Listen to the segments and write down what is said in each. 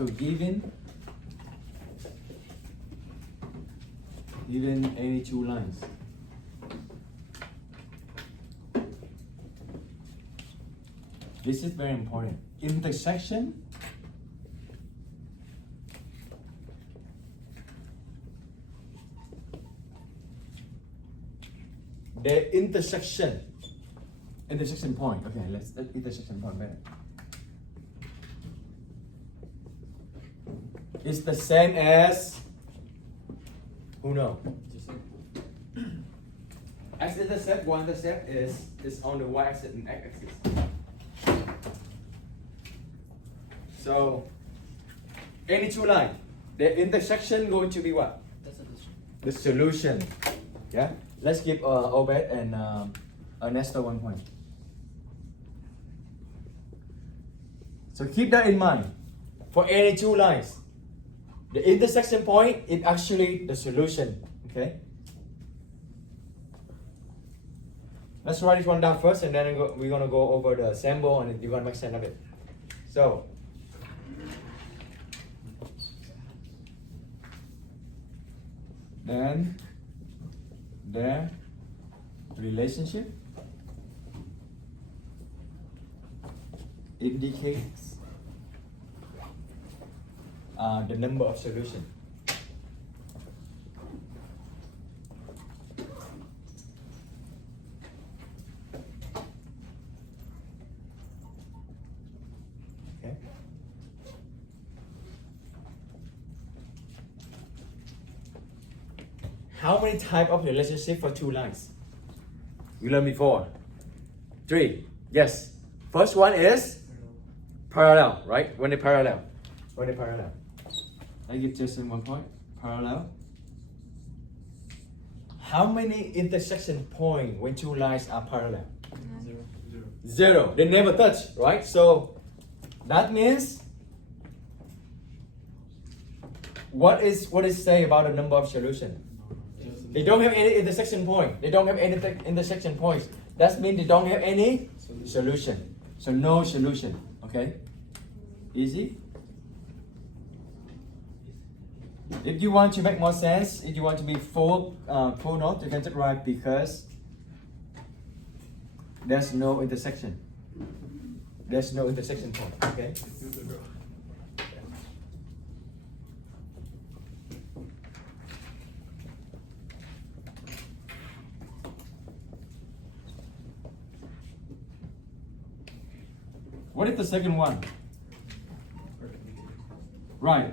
So given any two lines, this is very important. Intersection the intersection point. Okay, let's intersection point better. It's the same as, who know? X intercept, y intercept is on the y axis and x axis. So any two lines, the intersection going to be what? The solution. Yeah. Let's give Obed and Ernesto 1 point. So keep that in mind. For any two lines, the intersection point is actually the solution. Okay. Let's write this one down first, and then we're gonna go over the sample, and you're gonna make sense of it. So. Then the relationship indicates the number of solutions. Okay. How many types of relationship for two lines? We learned before. 3. Yes. First one is parallel, right? When they parallel. I give Jason 1 point. Parallel. How many intersection points when two lines are parallel? 0. They never touch, right? So that means what is say about the number of solutions? They don't have any intersection point. They don't have any intersection points. That means they don't have any solution. So no solution. Okay? Easy? If you want to make more sense, if you want to be full note, you can just write because there's no intersection. There's no intersection point. Okay? What is the second one? Right,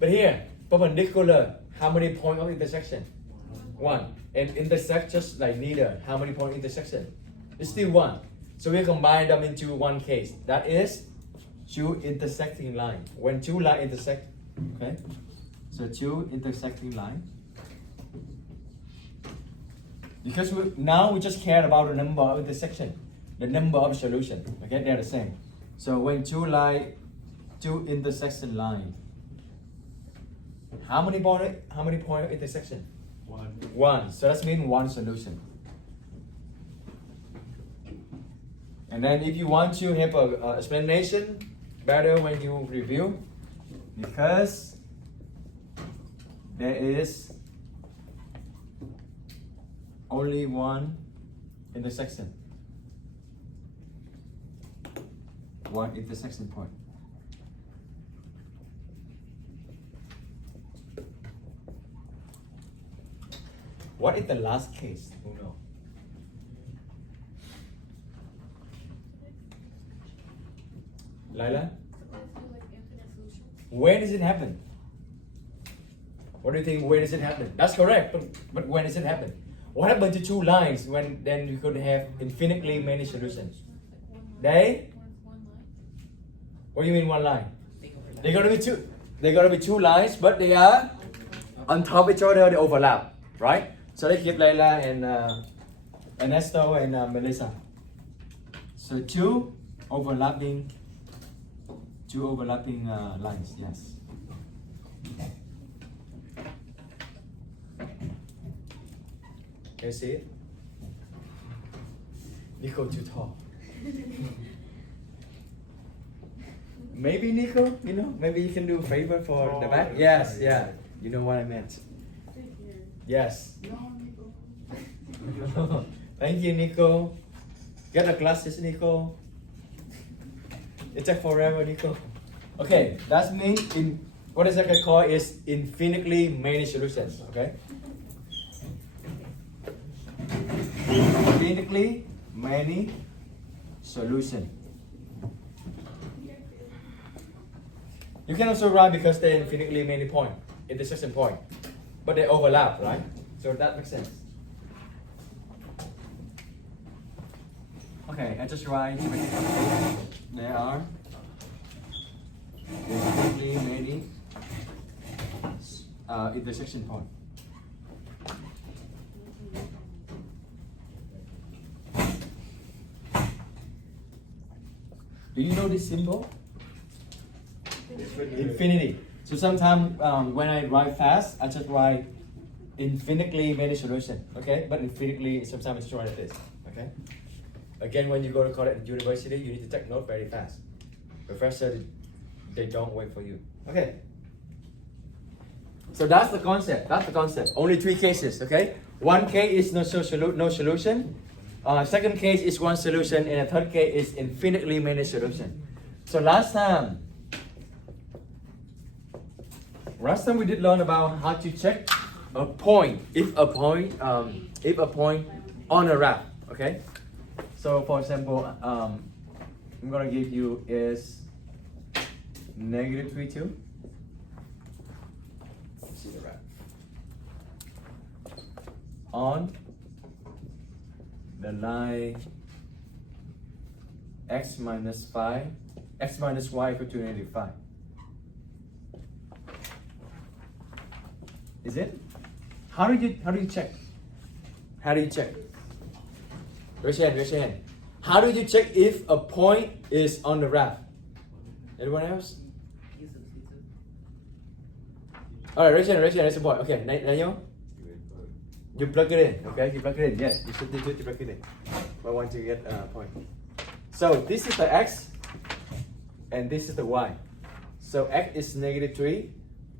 but here, perpendicular, how many points of intersection? 1. And intersect just like neither, how many point intersection? It's still 1. So we combine them into one case. That is two intersecting lines. When two lines intersect, okay? So two intersecting lines. Because now we just care about the number of intersection. The number of solution, okay, they're the same. So when two intersection line, how many point of intersection? 1. So that means one solution. And then if you want to have a explanation better when you review, because there is only one intersection. One intersection point. What is the last case? Who knows? Laila? When does it happen? What do you think? When does it happen? That's correct, but when does it happen? What happened to two lines when then you could have infinitely many solutions? What do you mean one line? They're gonna be two lines, but they are on top of each other. They overlap, right? So let's give Layla and Ernesto and Melissa. So two overlapping lines. Yes. Can you see it? Nico too tall. Maybe Nico, you know, maybe you can do a favor for the back. Yes, yeah. You know what I meant. Yes. Thank you, Nico. Get the glasses, Nico. It takes forever, Nico. Okay, that means in what is that called is infinitely many solutions. Okay. Infinitely many solutions. You can also write because they're infinitely many point, intersection point, but they overlap, right? So that makes sense. Okay, I just write. There are infinitely many intersection point. Do you know this symbol? Infinity. So sometimes when I write fast, I just write infinitely many solutions. Okay, but infinitely sometimes it's write like this. Okay. Again, when you go to college and university, you need to take note very fast. Professor, they don't wait for you. Okay. So that's the concept. That's the concept. Only 3 cases. Okay. One case is no solution. Second case is one solution, and the third case is infinitely many solutions. So last time we did learn about how to check a point if a point on a graph. Okay. So for example, I'm gonna give you is -3, 2. Let's see the graph on the line x minus 5, x minus y equal to -5. Is it? How do you check? How do you check? Raise your hand. How do you check if a point is on the graph? Anyone else? Alright, raise your hand, raise the point. Okay, Daniel? You plug it in, okay? You plug it in, yes. You should do it to plug it in. I want to get a point. So this is the x, and this is the y. So x is -3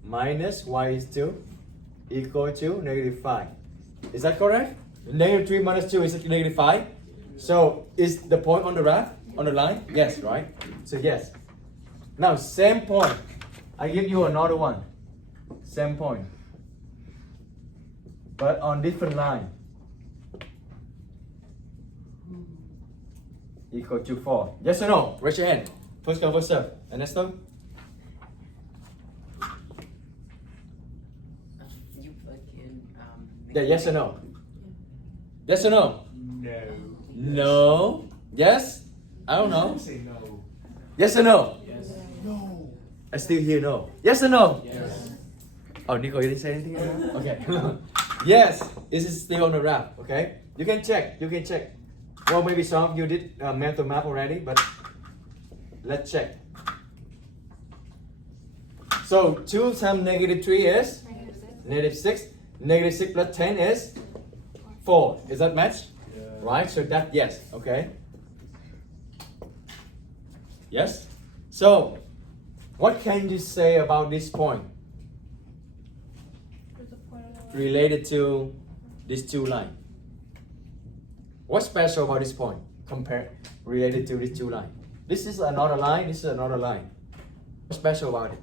minus y is 2 equal to -5. Is that correct? -3 minus 2 is -5. So is the point on the graph, on the line? Yes, right? So yes. Now same point. I give you another one. Same point. But on different line. Equal to 4. Yes or no? Raise your hand. First come, first serve. Ernesto? You plug in. Yeah, yes or no? Yes or no? No. No. Yes? I don't know. Say no. Yes or no? Yes. No. I still hear no. Yes or no? Yes. Oh, Nico, you didn't say anything? Okay. Yes, this is still on the graph. Okay. You can check. You can check. Well, maybe some of you did mental map already, but let's check. So 2 times -3 is -6. -6 plus 10 is 4. Is that match? Yeah. Right, so that, yes, okay. Yes? So, what can you say about this point? Related to these 2 lines. What's special about this point related to these 2 lines? This is another line, this is another line. What's special about it?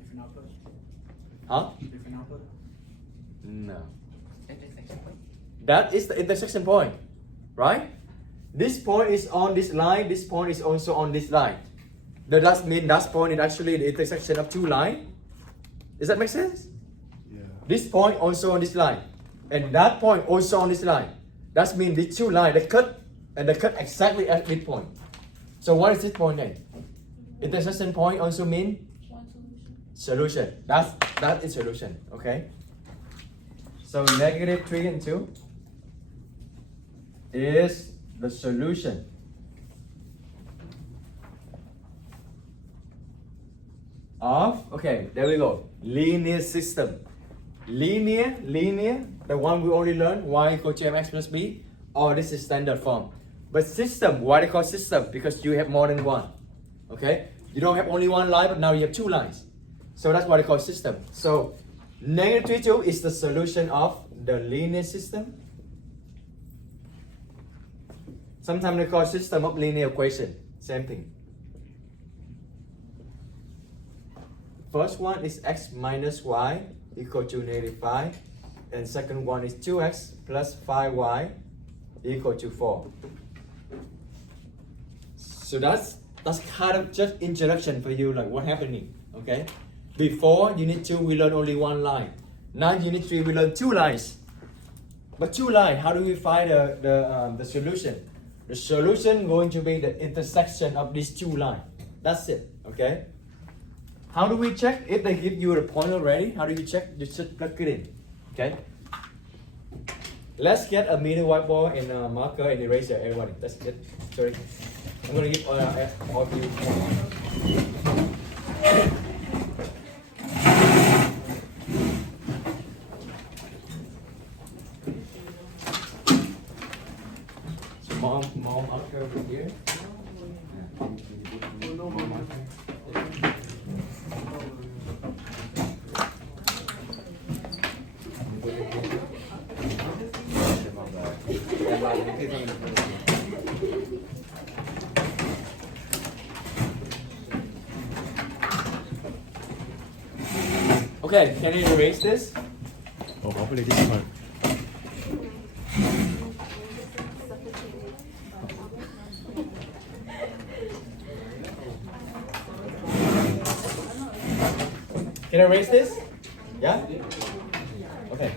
Different output. Huh? Different output. No. Intersection point. That is the intersection point, right? This point is on this line, this point is also on this line. Does that mean that point is actually the intersection of 2 lines? Does that make sense? Yeah. This point also on this line, and that point also on this line. That means these 2 lines, they cut, and they cut exactly at midpoint. So what is this point then? Intersection point also mean solution. That is solution, okay? So -3 and 2 is the solution of, okay, there we go, linear system. Linear, the one we only learned, y equal to mx plus b, or this is standard form. But system, why they call system? Because you have more than one, okay? You don't have only one line, but now you have two lines. So that's what I call system. So negative 3, 2 is the solution of the linear system. Sometimes they call system of linear equation. Same thing. First one is x minus y equal to negative 5. And second one is 2x plus 5y equal to 4. So that's kind of just introduction for you, like what happening, okay? Before unit 2 we learn only one line. Now unit 3 we learn two lines. But two lines, how do we find the solution? The solution going to be the intersection of these two lines. That's it, okay? How do we check if they give you the point already? How do you check? You just plug it in, okay? Let's get a mini whiteboard and a marker and eraser, everybody. Let's get, sorry. I'm gonna give all of you. So mom marker over here. Okay, can you erase this? Oh, hopefully this one. Can I erase this? Yeah? Okay.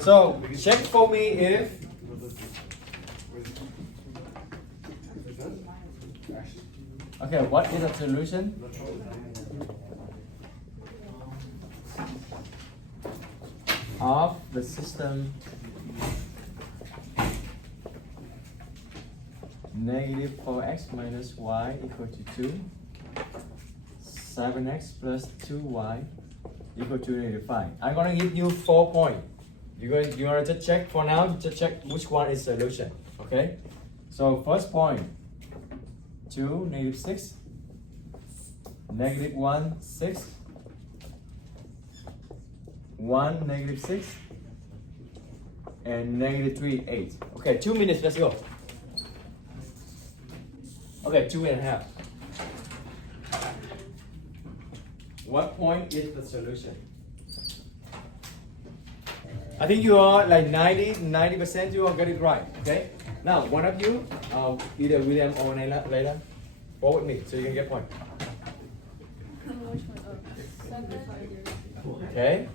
So check for me if okay, what is the solution? Of the system negative 4x minus y equal to 2, 7x plus 2y equal to negative 5. I'm gonna give you 4 points. You're gonna just check for now, just check which one is solution. Okay? So first point, 2, negative 6, negative 1, 6, 1, negative 6, and negative 3, 8. Okay, 2 minutes, let's go. Okay, 2.5. What point is the solution? I think you are like 90% you all got it right, okay? Now, one of you, either William or Layla, forward me so you can get point. Okay?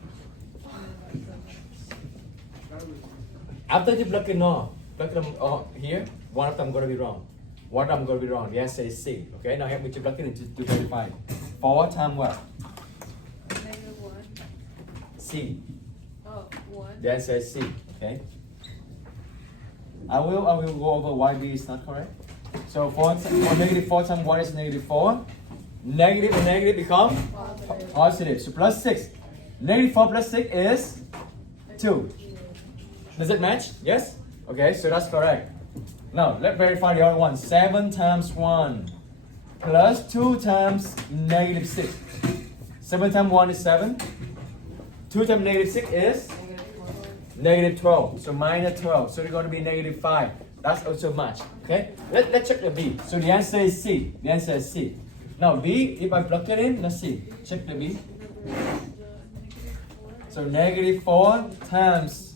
After you plug them all here, one of them going to be wrong. One of them going to be wrong. The answer is C. Okay, now help me to plug it in to verify. 4 times what? Negative 1. C. Oh, 1. The answer is C. Okay. I will go over why B is not correct. So negative 4 times 1 is negative 4. Negative and negative become positive. So plus 6. Negative 4 plus 6 is 2. Does it match? Yes? Okay, so that's correct. Now let's verify the other one. 7 times 1 plus 2 times negative 6. 7 times 1 is 7. 2 times negative 6 is negative 12. So minus 12. So it's going to be negative 5. That's also match. Okay? Let's check the B. So the answer is C. The answer is C. Now B, if I plug it in, let's see. Check the B. So negative 4 times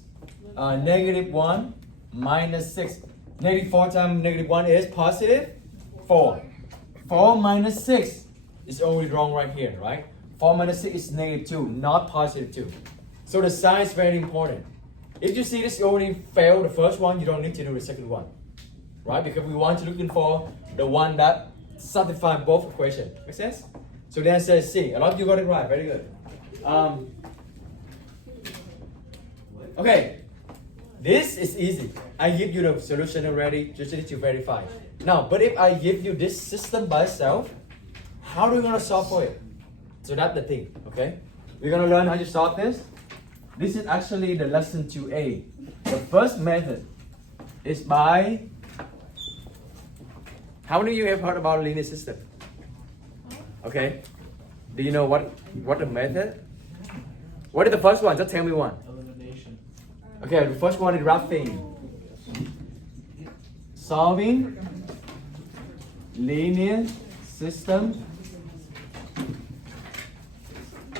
negative 1 minus 6. Negative 4 times negative 1 is positive 4. 4 minus 6 is always wrong right here, right? 4 minus 6 is negative 2, not positive 2. So the sign is very important. If you see this, you already failed the first one, you don't need to do the second one. Right? Because we want to looking for the one that satisfies both equations. Make sense? So the answer is C. A lot of you got it right. Very good. Okay. This is easy. I give you the solution already. Just need to verify. Now, but if I give you this system by itself, how are we going to solve for it? So that's the thing. Okay. we're gonna learn how to solve this. This is actually the lesson 2A. The first method is by. How many of you have heard about linear system? Okay. Do you know what the method? What is the first one? Just tell me one. Elimination. Okay, the first one is graphing. Solving linear system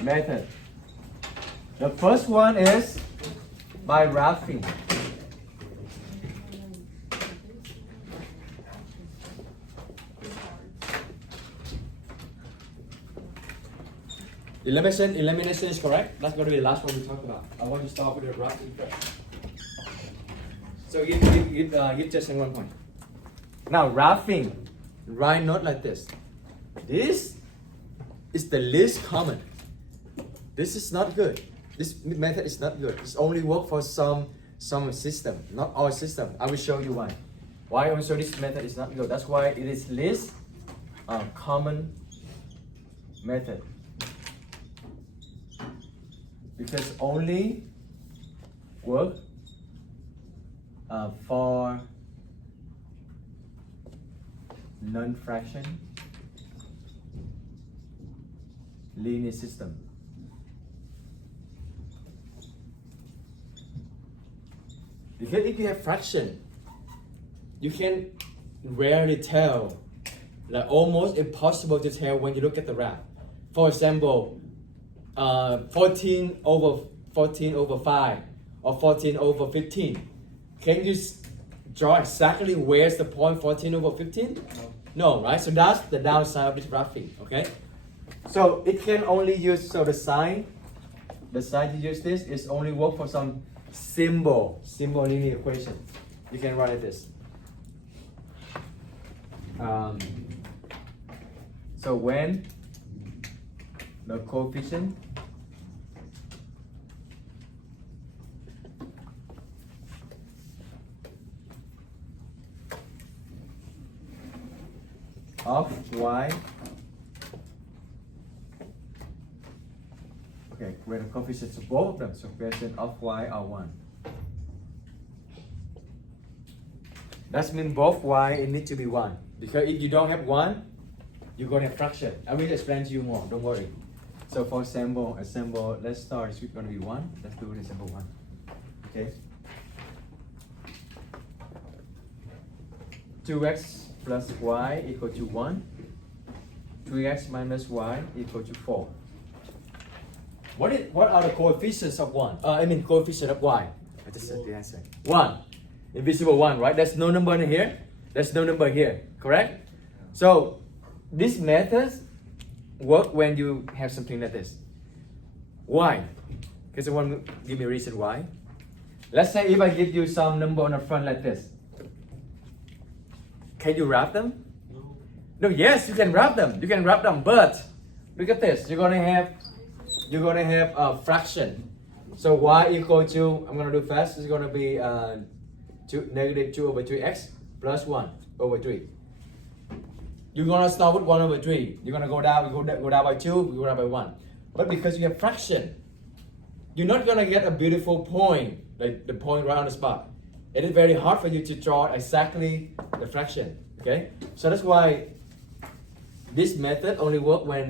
method. The first one is by graphing. Elimination is correct. That's going to be the last one we talk about. I want to start with the graphing first. So give just 1 point. Now graphing, write note like this. This is the least common. This is not good. This method is not good. It's only work for some system, not all system. I will show you why. Why also this method is not good. That's why it is least common method. Because only work for non-fraction linear system. Because if you have fraction, you can rarely tell, like almost impossible to tell when you look at the graph. For example, 14 over 5 or 14 over 15. Can you draw exactly where's the point 14 over 15? No, right? So that's the downside of this graphing, okay? So it can only use, so the sign to use this is only work for some simple linear equation. You can write it this. So when the coefficient of y, okay, where the coefficients of both of them, so coefficient of y are 1. That means both y it needs to be 1. Because if you don't have 1, you're going to have fraction. I will explain to you more, don't worry. So for example, let's start, it's going to be 1. Let's do example 1. Okay. 2x plus y equal to 1. 3x minus y equal to 4. What are the coefficients of 1? Coefficient of y. I just said the answer. 1. Invisible 1, right? There's no number in here. There's no number here, correct? So these methods work when you have something like this. Why? Can someone give me a reason why? Let's say if I give you some number on the front like this. Can you wrap them? No, yes, you can wrap them. You can wrap them, but look at this. You're gonna have a fraction. So y equal to, I'm gonna do fast. It's gonna be negative 2 over 3x plus 1 over 3. You're gonna start with 1 over 3. You're gonna go down by 2, you go down by 1. But because you have fraction, you're not gonna get a beautiful point, like the point right on the spot. It is very hard for you to draw exactly the fraction. Okay? So that's why this method only work well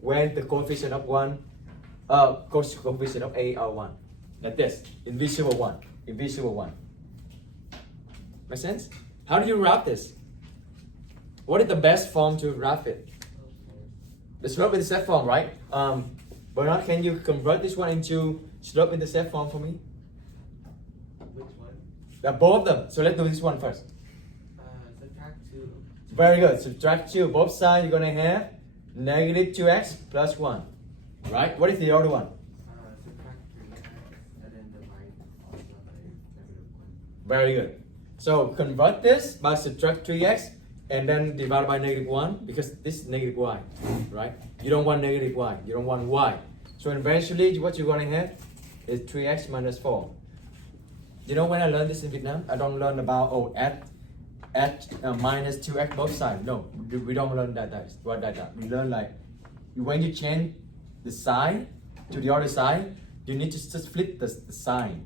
when the coefficient of coefficient of a are 1. Like this. Invisible 1. Invisible 1. Make sense? How do you wrap this? What is the best form to wrap it? The slope-intercept form, right? Bernard, can you convert this one into slope-intercept form for me? Which one? Both of them. So let's do this one first. Subtract 2. Very good. Subtract 2. Both sides you're going to have negative 2x plus 1. Right? What is the other one? Subtract 3x and then divide also by negative 1. Very good. So convert this by subtract 3x and then divide by negative 1 because this is negative y. Right? You don't want negative y. You don't want y. So eventually what you're going to have is 3x minus 4. You know when I learned this in Vietnam, I don't learn about add minus 2x both sides. No, we don't learn that. We learn like when you change the side to the other side, you need to just flip the sign.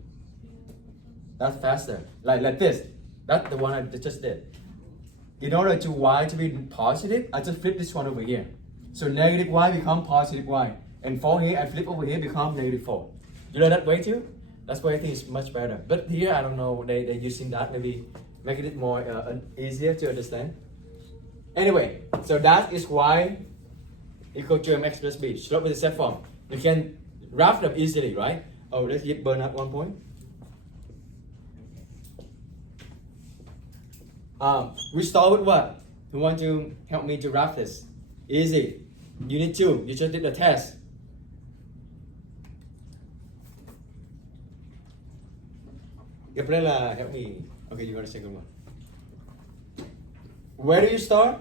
That's faster. Like this. That's the one I just did. In order to y to be positive, I just flip this one over here. So negative y become positive y. And 4 here, I flip over here, become negative 4. You know that way too? That's why I think it's much better. But here, I don't know, they're using that, maybe making it more easier to understand. Anyway, so that is y equal to mx plus b. Start with the set form. You can wrap them easily, right? Oh, let's burn up 1 point. We start with what? Who want to help me to wrap this? Easy. Unit 2, you just did the test. Gabriela, help me. Okay, you got a second one. Where do you start?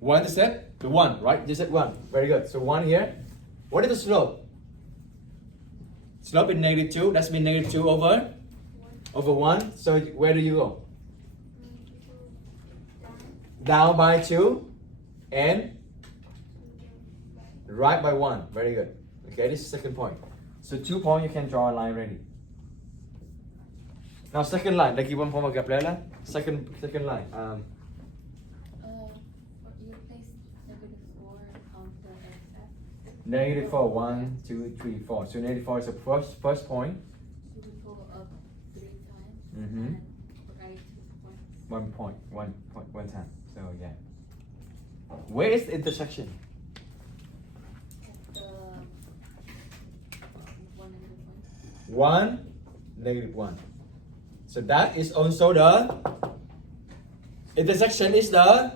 1 to set? The 1, right? You said 1. Very good. So 1 here. What is the slope? Slope is negative 2. That's mean negative 2 over 1. So where do you go? Down by 2 and right by 1. Very good. Okay, this is second point. So 2 points, you can draw a line ready. Now second line, lagi 1 point Gabriela. Second line. You place -4 on the x-axis. Negative 4. 1, 2, 3, 4. So negative 4 is the first point. You will go up 3 times. Mm-hmm. And write 2 points. 1 time. So yeah. Where is the intersection? At the 1 and 2 points. 1, negative 1. So that is also the intersection is the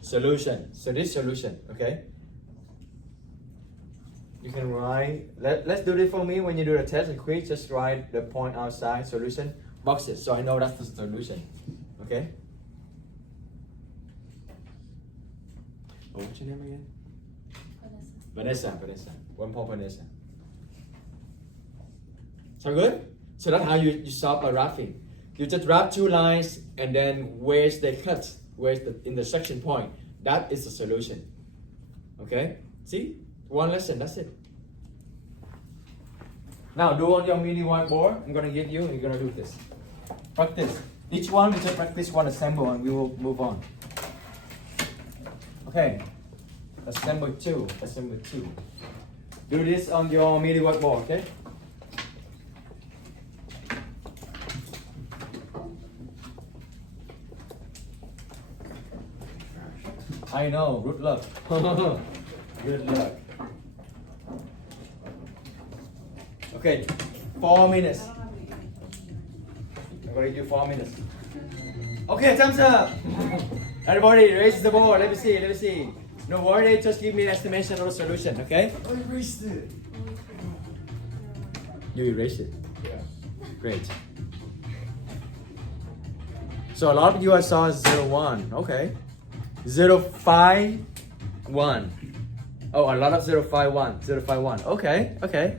solution. So this solution, okay? You can write, let's do this for me when you do the test and quiz, just write the point outside solution boxes so I know that's the solution, okay? Oh, what's your name again? Vanessa. 1 point Vanessa. So good? So that's how you solve by wrapping. You just wrap 2 lines and then where's they cut, where's the intersection point. That is the solution. Okay? See? 1 lesson, that's it. Now do on your mini whiteboard. I'm gonna give you and you're gonna do this. Practice. Each one we just practice 1 assemble and we will move on. Okay. Assemble 2. Do this on your mini whiteboard, okay? I know, good luck. Good luck. Okay, 4 minutes. I'm gonna give you 4 minutes. Okay, thumbs up. Everybody, raise the board. Let me see. No worry, just give me an estimation of the solution, okay? I erased it. You erased it. Yeah. Great. So a lot of you I saw 0, 1. Okay. 0, 5, 1. Oh, a lot of 0, 5, 1. 0, 5, 1. Okay.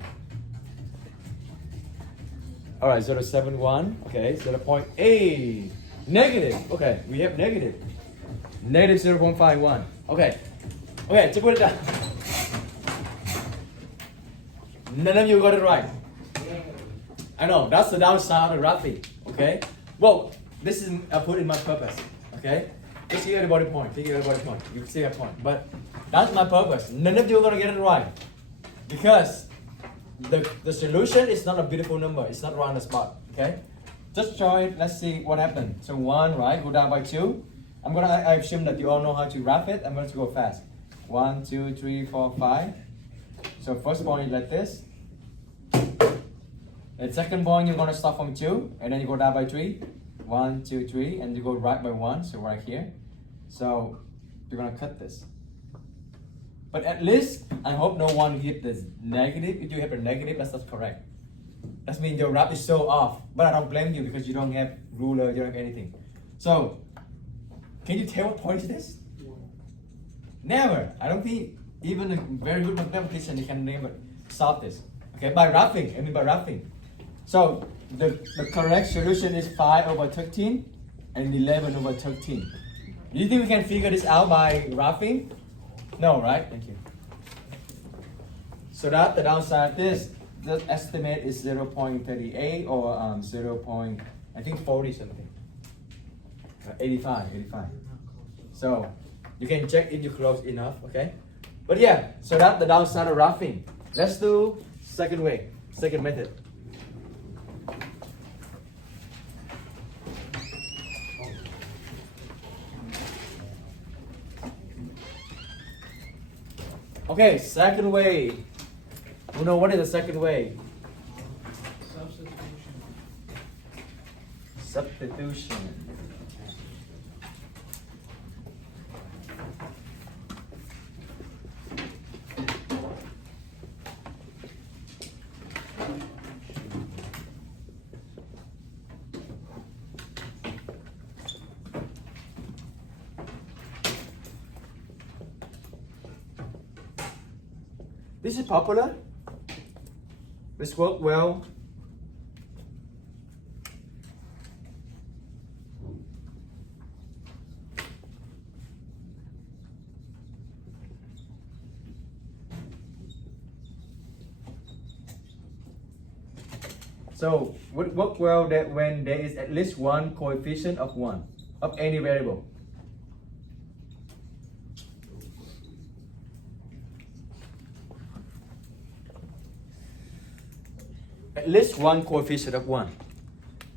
Alright, 0, 7, 1. Okay, 0.8. Negative. Okay, we have negative. Negative 0.51. Okay, just put it down. None of you got it right. I know, that's the downside of the wrapping. Okay? Well, this is I put in my purpose. Okay? Just see everybody point. You see a point. But that's my purpose. None of you are gonna get it right. Because the solution is not a beautiful number. It's not right on the spot. Okay? Just try it. Let's see what happened. So 1, right? Go down by 2. I assume that you all know how to wrap it. I'm going to go fast. 1, 2, 3, 4, 5. So first point is like this. And second point you're going to start from 2, and then you go down by 3. 1, 2, 3, and you go right by 1. So right here. So you're going to cut this. But at least I hope no one hit this negative. If you have a negative, that's not correct. That means your wrap is so off. But I don't blame you because you don't have ruler, you don't have anything. So can you tell what point is this? Never. I don't think even a very good mathematician can never solve this. Okay, by wrapping. So the correct solution is 5 over 13 and 11 over 13. Do you think we can figure this out by wrapping? No, right? Thank you. So that the downside of this, the estimate is 0.38 or 0. I think 40 something. 85. So you can check if you're close enough, okay? But yeah, so that's the downside of roughing. Let's do second way, second method. Okay, second way. You know what is the second way? Substitution. Substitution. This is popular. This works well. So would work well that when there is at least one coefficient of one of any variable. At least one coefficient of one.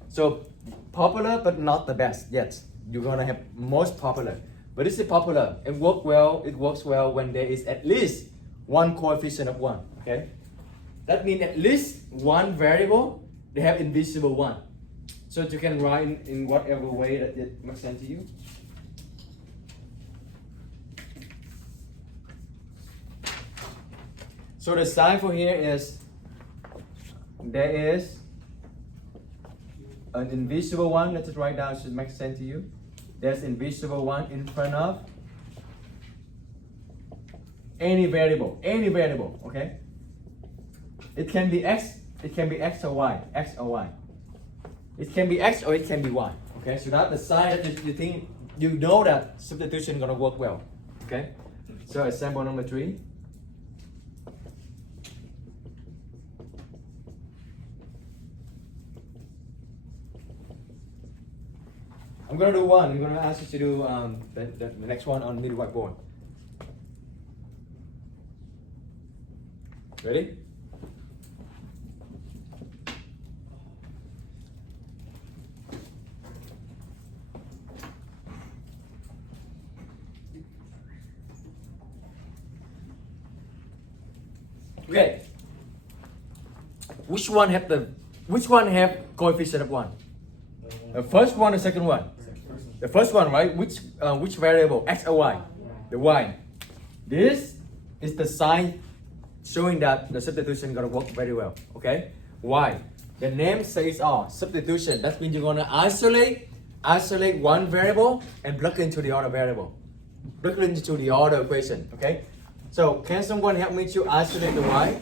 So popular but not the best yet. You're gonna have most popular. But this is popular. It works well when there is at least one coefficient of one. Okay? That means at least one variable they have invisible one. So you can write in whatever way that it makes sense to you. So the sign for here is there is an invisible one. Let's just write down so it makes sense to you. There's invisible one in front of any variable, okay? It can be x, it can be x or y, x or y. It can be x or it can be y, okay? So that's the sign that you think, you know that substitution is gonna work well, okay? So example number 3. I'm gonna do one. I'm gonna ask you to do the next one on middle whiteboard. Ready? Okay. Which one have coefficient of 1? The first one, the second one. The first one, right? Which variable? X or Y? The Y. This is the sign showing that the substitution is gonna work very well. Okay? Why? The name says substitution. That means you're gonna isolate one variable and plug into the other variable. Plug into the other equation. Okay? So can someone help me to isolate the Y?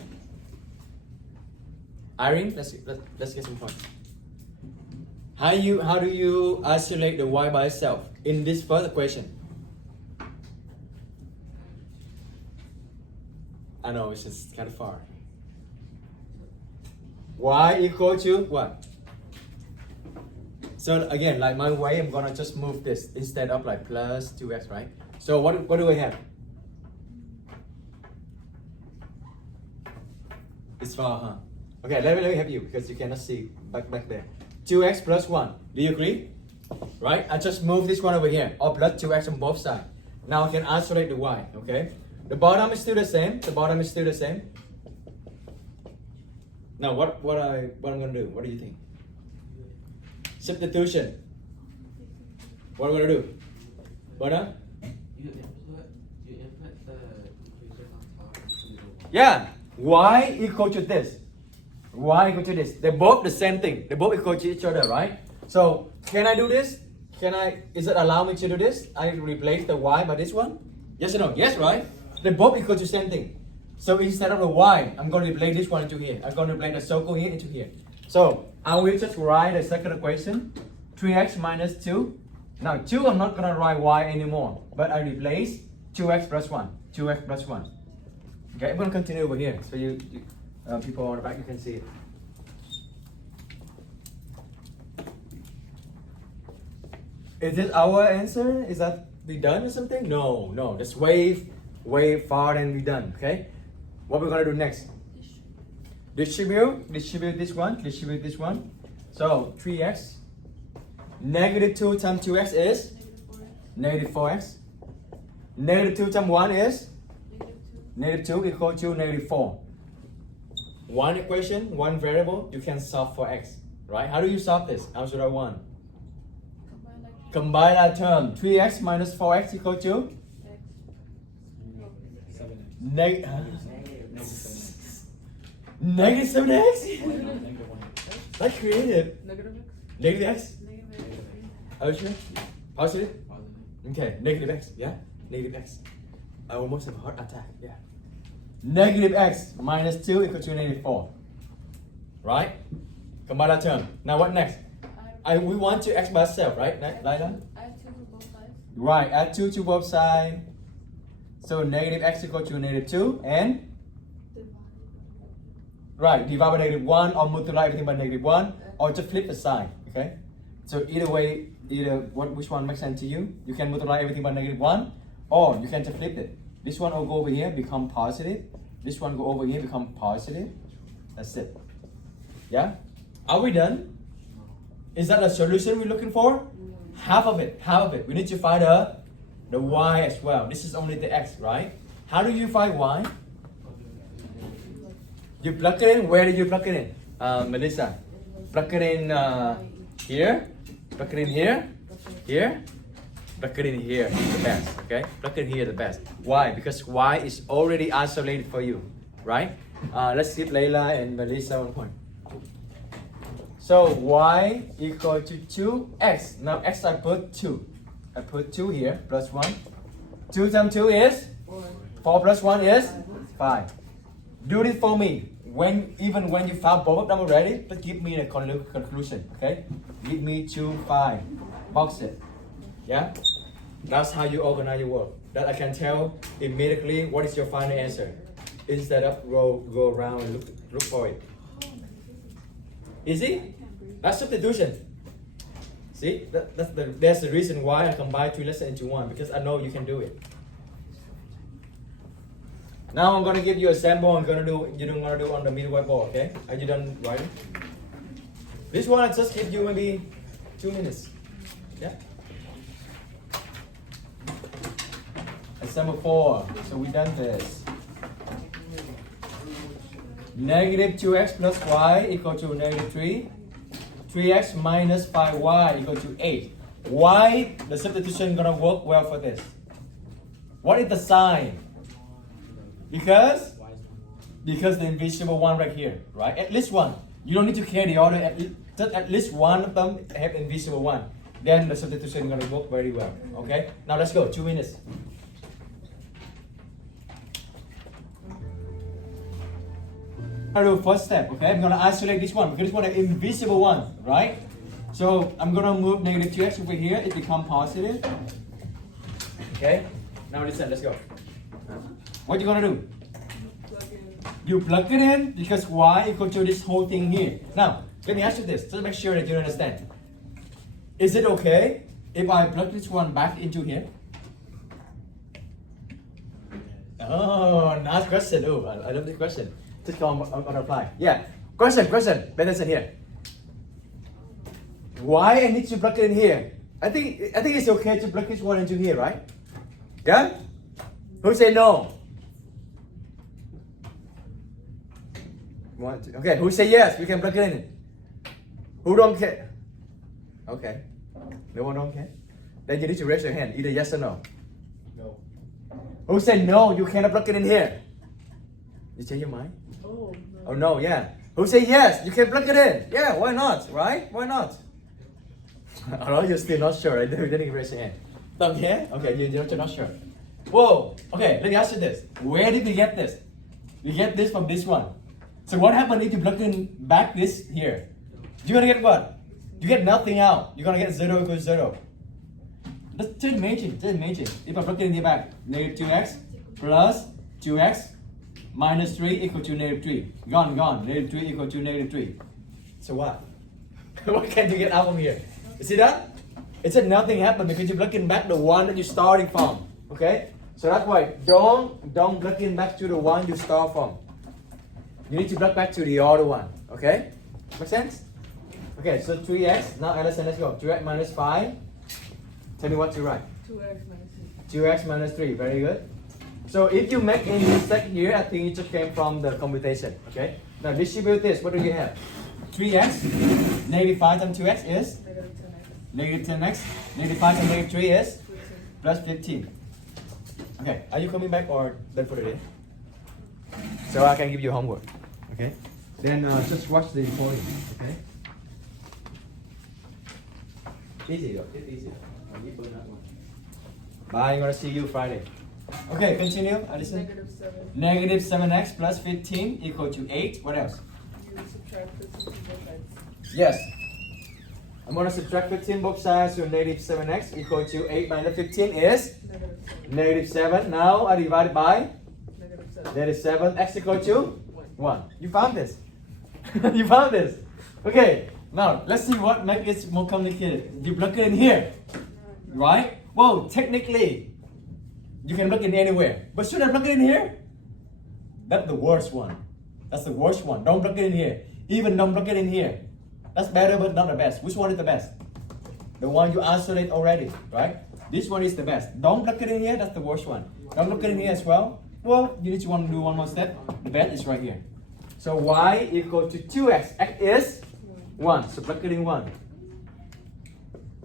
Irene, let's get some points. How do you isolate the Y by itself in this first equation? I know it's just kind of far. Y equal to what? So again, like my way, I'm gonna just move this instead of like plus 2x, right? So what do we have? It's far, huh? Okay, let me help you because you cannot see back there. 2x plus 1. Do you agree? Right? I just move this one over here. Or plus 2x on both sides. Now I can isolate the y. Okay? The bottom is still the same. Now what I'm gonna do? What do you think? Substitution. What am I gonna do? What? You input the equation on top into the y. Yeah. Y equal to this. Y equal to this. They're both the same thing. They both equal to each other, right? So can I do this? Is it allow me to do this? I replace the y by this one? Yes or no? Yes, right? They both equal to the same thing. So instead of the y, I'm going to replace this one into here. I'm going to replace the circle here into here. So I will just write the second equation. 3x minus 2. Now 2, I'm not going to write y anymore. But I replace 2x plus 1. 2x plus 1. Okay, I'm gonna continue over here. So people on the back, you can see it. Is this our answer? Is that we done or something? No, no. That's way far than we done. Okay. What we're gonna do next? Distribute this one. So 3x. Negative 2 times 2x is negative 4x. Negative 2 times 1 is negative 2 equal to negative 4. One equation, one variable, you can solve for x, right? How do you solve this? Algebra 1. Combine that term. 3x minus 4x equal to? Negative 7x? That's creative. Negative x? Are you sure? Positive? Okay, negative x, yeah? Negative x. I almost have a heart attack, yeah. Negative x minus 2 equal to negative 4. Right? Combine that term. Now what next? We want to x by itself, right? Laila? Add 2 to both sides. Right, add 2 to both sides. So negative x equal to negative 2 and? Right, divide by negative 1 or multiply everything by negative 1 or just flip the sign, okay? So either way, which one makes sense to you? You can multiply everything by negative 1 or you can just flip it. This one will go over here, become positive. This one go over here, become positive. That's it. Yeah? Are we done? Is that a solution we're looking for? Half of it. We need to find the y as well. This is only the x, right? How do you find y? You plug it in. Where did you plug it in? Melissa. Plug it in here. Plug it in here. Here. Plug it in here. The best. Okay. Plug it in here. The best. Why? Because y is already isolated for you, right? Let's give Layla and Melissa 1 point. So y equal to 2x. Now x I put 2. I put 2 here plus 1. 2 times 2 is 4 plus 1 is 5. Do this for me. Even when you found both of them already, just give me the conclusion. Okay? Give me 2, 5. Box it. Yeah? That's how you organize your work. That I can tell immediately what is your final answer. Instead of go around and look for it. Easy? That's substitution. See? That's the reason why I combine 2 lessons into 1, because I know you can do it. Now I'm gonna give you a sample. You're gonna do on the middle whiteboard, okay? Are you done writing? This one I just give you maybe 2 minutes. Yeah? Example 4. So we done this. Negative 2x plus y equal to negative 3. 3x minus 5y equal to 8. Why the substitution gonna work well for this? What is the sign? Because the invisible one right here, right? At least one. You don't need to care the other. At least one of them have invisible one. Then the substitution is gonna work very well. Okay. Now let's go. 2 minutes. I'll do first step. Okay. I'm gonna isolate this one because this one is invisible one, right? So I'm gonna move negative 2x over here. It becomes positive. Okay. Now listen. Let's go. What you gonna do? You plug it in because y equal to this whole thing here. Now, let me ask you this, just make sure that you understand. Is it okay if I plug this one back into here? Oh, nice question. Oh, I love this question. Just go on reply. Yeah. Question. Pay attention here. Why I need to plug it in here? I think it's okay to plug this one into here, right? Yeah? Who say no? One, two. Okay, who say yes? We can plug it in. Who don't care? Okay. No one don't care? Then you need to raise your hand. Either yes or no. No. Who said no? You cannot plug it in here. You change your mind? Oh, no. Oh no, yeah. Who say yes? You can plug it in. Yeah, why not? Right? Why not? Oh, you're still not sure. Right? You didn't raise your hand. Don't care? Okay, you're not sure. Whoa. Okay, let me ask you this. Where did we get this? We get this from this one. So what happened if you plug in back this here? You're gonna get what? You get nothing out. You're gonna get 0 equals 0. Just imagine. If I plug it in here back, negative 2x plus 2x minus 3 equal to negative 3. Gone. Negative 3 equal to negative 3. So what? What can you get out from here? You see that? It said nothing happened because you're looking back the one that you're starting from. Okay? So that's why don't look in back to the one you start from. You need to look back to the other one. Okay? Make sense? Okay, so 3x. Now Alison, let's go. 3x minus 5. Tell me what to write. 2x minus 3. 2x minus 3. Very good. So if you make any mistake here, I think it just came from the computation. Okay? Now distribute this. What do you have? 3x. Negative 5 times 2x is? Negative 10x. Negative 10x. Negative 5 times negative 3 is? 15. Plus 15. Okay, are you coming back or done for the day? So I can give you homework. Okay? Then just watch the recording. Okay? Easy though, it's easy. Bye, I'm gonna see you Friday. Okay, continue. Alison. Negative 7. Negative 7x plus 15 equal to 8. What else? You subtract 15 from both sides. Yes. I'm gonna subtract 15 both sides, so negative 7x equal to 8 minus 15 is? Negative 7. Negative 7. Now I divide it by? Negative 7. Negative 7. X equal to? 1. You found this. You found this. Okay. Now let's see what makes it more complicated. You plug it in here. Right? Well, technically, you can plug it in anywhere. But should I plug it in here? That's the worst one. That's the worst one. Don't plug it in here. Even don't plug it in here. That's better but not the best. Which one is the best? The one you isolate already, right? This one is the best. Don't plug it in here, that's the worst one. Don't plug it in here as well. Well, you need to want to do one more step. The best is right here. So y equal to 2x. X is 1. So plug it in 1.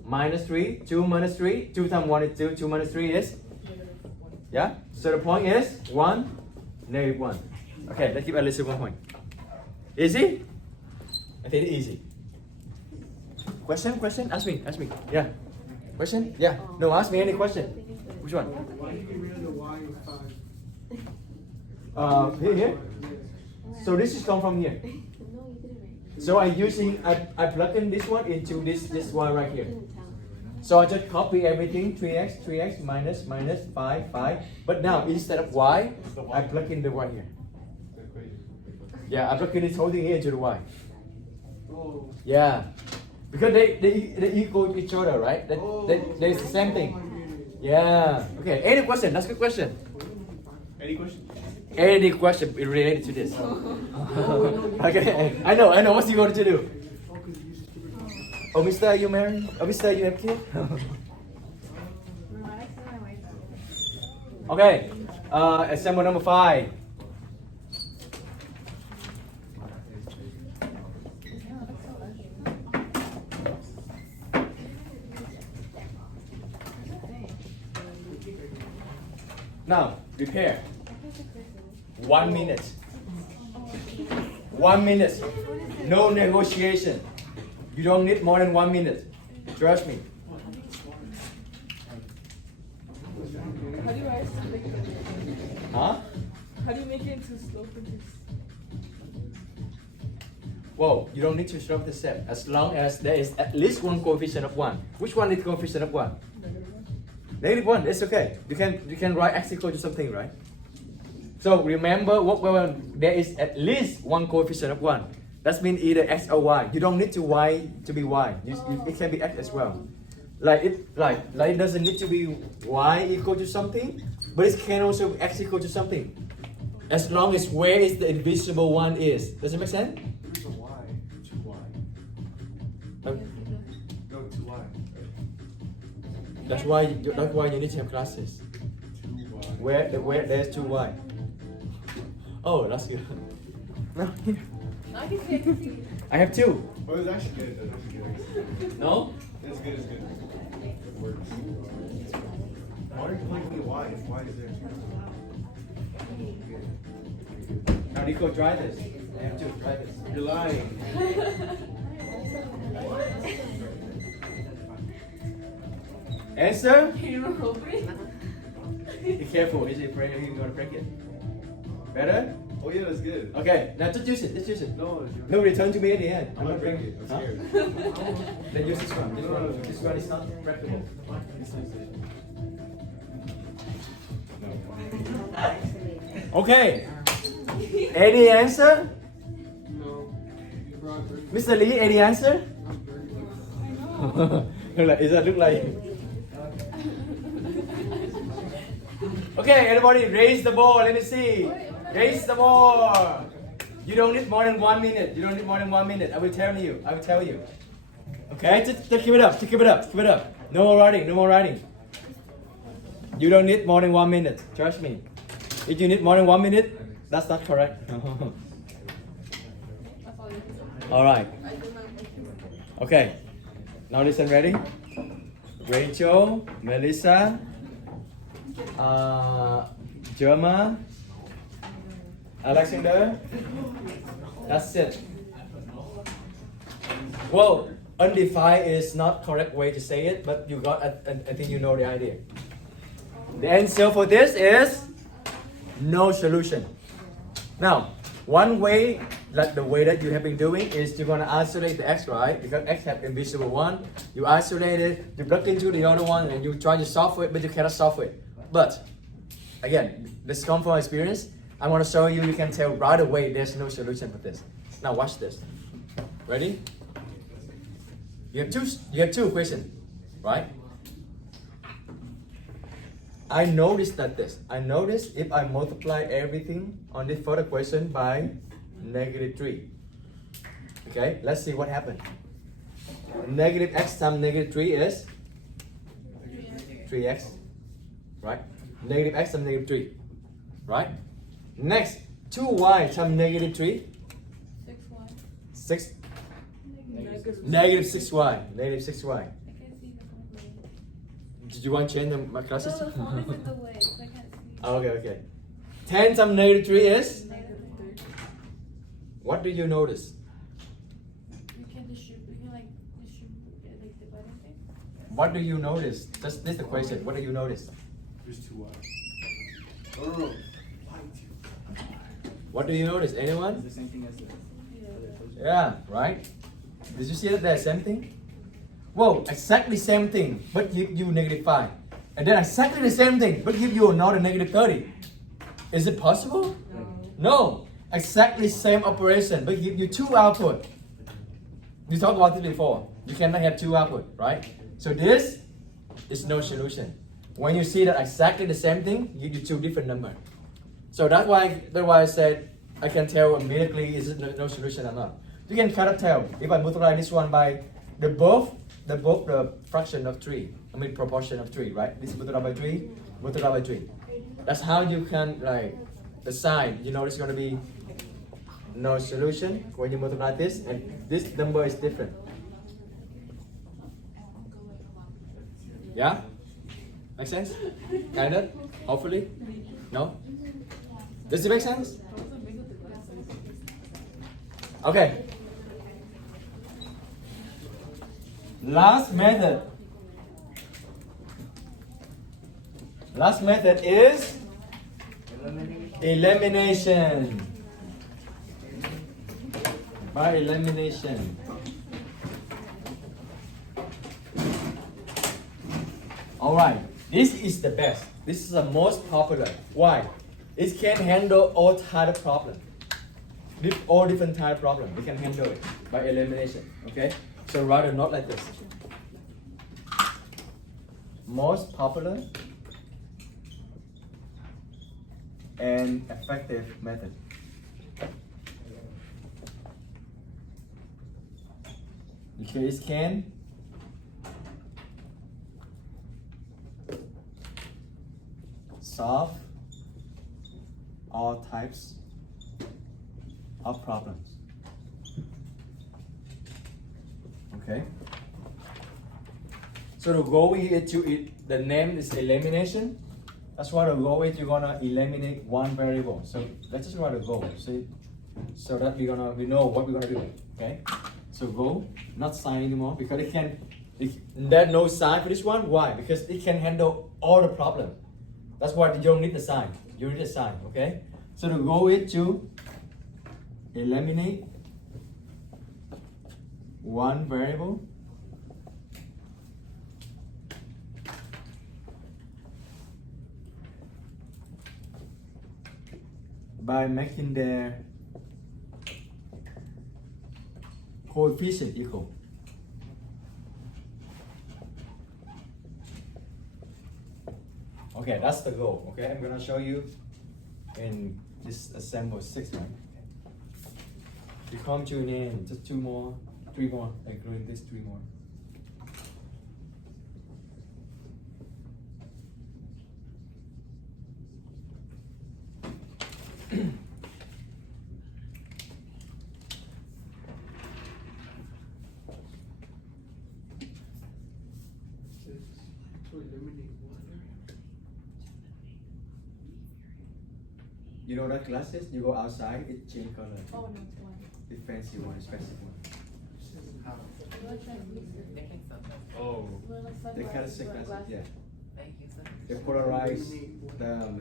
Minus 3. 2 minus 3. 2 times 1 is 2. 2 minus 3 is? Negative 1. Yeah? So the point is 1, negative 1. Okay, let's give Alicia 1 point. Easy? I think it's easy. Question? Ask me. Yeah. Question? Yeah. No, ask me any question. Which one? Why did you get rid of the y with 5? Here? So this is come from here. No, you didn't write. So I plug in this one into this one right here. Didn't tell. So I just copy everything, 3x, minus, 5. But now instead of y, I plug in the y here. Yeah, I plug in this whole thing here into the y. Oh. Yeah. Because they equal each other, right? They're the same thing. Yeah. Okay. Any question? That's a good question. Any question? Any question related to this? Okay. I know. What's he going to do? Oh, Mister, are you married? Oh, Mister, you have kids? Okay. Example number 5. Now, prepare. 1 minute. 1 minute. No negotiation. You don't need more than 1 minute. Trust me. How do you guys make it? Huh? How do you make it into slope and Whoa, you don't need to slope the step as long as there is at least one coefficient of 1. Which one is the coefficient of 1? Negative 1, it's okay. You can write x equal to something, right? So remember when there is at least one coefficient of 1. That means either x or y. You don't need y to be y. It can be x as well. Like it doesn't need to be y equal to something, but it can also be x equal to something. As long as where is the invisible one is. Does it make sense? There's a y. 2y. No, 2y. That's why you need to have classes. 2y. Where there's 2y. Oh, that's good. No, here. I can see. I have 2. Oh, it's actually good. That's good. No? It's good. It works. Why are you playing with the y if y is there? Now Nico, try this. I have 2. Try this. You're lying. Answer? Can you roll me? Be careful. Is it break? Are you gonna break it? Better? Oh yeah, that's good. Okay. Now just use it. Just use it. No, No, return to me at the end. I'm not breaking it. I'm Huh? scared. Then use this one. This one is not breakable. No. Okay. Any answer? No. Mr. Lee, any answer? Look like, is that look like? Okay, everybody, raise the ball. Let me see. Raise the ball. You don't need more than 1 minute. You don't need more than 1 minute. I will tell you. I will tell you. Okay, just keep it up. Keep it up. Keep it up. No more writing. No more writing. You don't need more than 1 minute. Trust me. If you need more than 1 minute, that's not correct. All right. Okay. Now listen. Ready? Rachel, Melissa, Germa, Alexander. That's it. Well, undefined is not correct way to say it, but you got. I think you know the idea. The answer for this is no solution. Now, one way, like the way that you have been doing, is you're gonna isolate the x, right? Because x have invisible one. You isolate it, you plug into the other one, and you try to solve it, but you cannot solve it. But again, this comes from experience. I'm gonna show you. You can tell right away there's no solution for this. Now watch this. Ready? You have two questions, right? I noticed if I multiply everything on this further question by -3. Okay, let's see what happened. Negative x times -3 is 3x, right? Negative x times -3, right? Next, 2y times -3, 6y. 6, Negative. -6y, -6y. I can't see the way. Did you want to change my No, classes? the phone is in the way, so I can't see. Okay. 10 times -3 is? -3. What do you notice? You can distribute like dividing thing. What do you notice? Just this is the question. What do you notice? There's 2 y. Oh. What do you notice? Anyone? The same thing as the Yeah, right? Did you see that they're same thing? Whoa, exactly same thing, but give you -5. And then exactly the same thing, but give you another -30. Is it possible? No. Exactly same operation, but give you 2 output. We talked about this before. You cannot have 2 output, right? So this is no solution. When you see that exactly the same thing, give you 2 different numbers. So that's why I said I can tell immediately is it no solution or not. You can kind of tell if I multiply this one by the fraction of 3. I mean proportion of 3, right? This is multiplied by 3, multiplied by 3. That's how you can like the sign. You know it's gonna be no solution when you multiply this, and this number is different. Yeah? Make sense? Kind of? Hopefully? No? Does it make sense? Okay. Last method. Last method is elimination. By elimination. Alright, this is the best. This is the most popular. Why? It can handle all type of problem. All different type of problem. We can handle it by elimination. Okay? So rather not like this. Most popular and effective method. Okay, it can solve all types of problems. Okay. So the goal here the name is elimination. That's why the goal is you're gonna eliminate one variable. So let's just write a goal. So that we know what we're gonna do. Okay. So goal, not sign anymore because there's no sign for this one. Why? Because it can handle all the problem. That's why you don't need the sign. You need a sign. Okay. So the goal is to eliminate one variable by making their coefficient equal. Okay, that's the goal. Okay, I'm gonna show you in this assemble 6, right? You come to an end, just 2 more, 3 more, including this 3 more. To eliminate water. You know that classes, you go outside, it change color. Oh, no, it's one. The fancy one, expensive one. How? It looks like research. They can sometimes. Oh. Well, it's They kind of sunglasses, sick but glasses, yeah. Thank you, sir. They polarize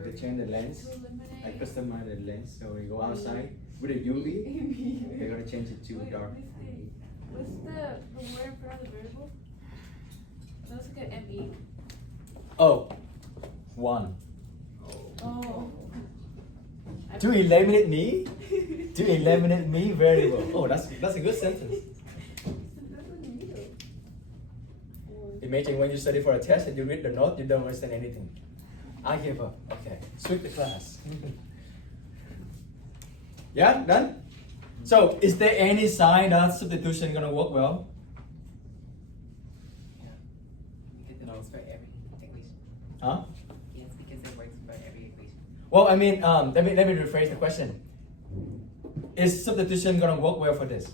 they change the lens. To eliminate. I customize the lens, so when you go outside with a UV, they're gonna change it to Wait, dark. let me see. What's the word in front of the variable? It looks like an ME. Oh, 1. Oh. To eliminate me? To eliminate me variable. Oh, that's a good sentence. Imagine when you study for a test and you read the note, you don't understand anything. I give up. Okay, switch the class. Yeah, done? So, is there any sign that substitution gonna work well? Yeah. Because it works for every equation. Huh? Yes, because it works for every equation. Well, I mean, let me rephrase the question. Is substitution gonna work well for this?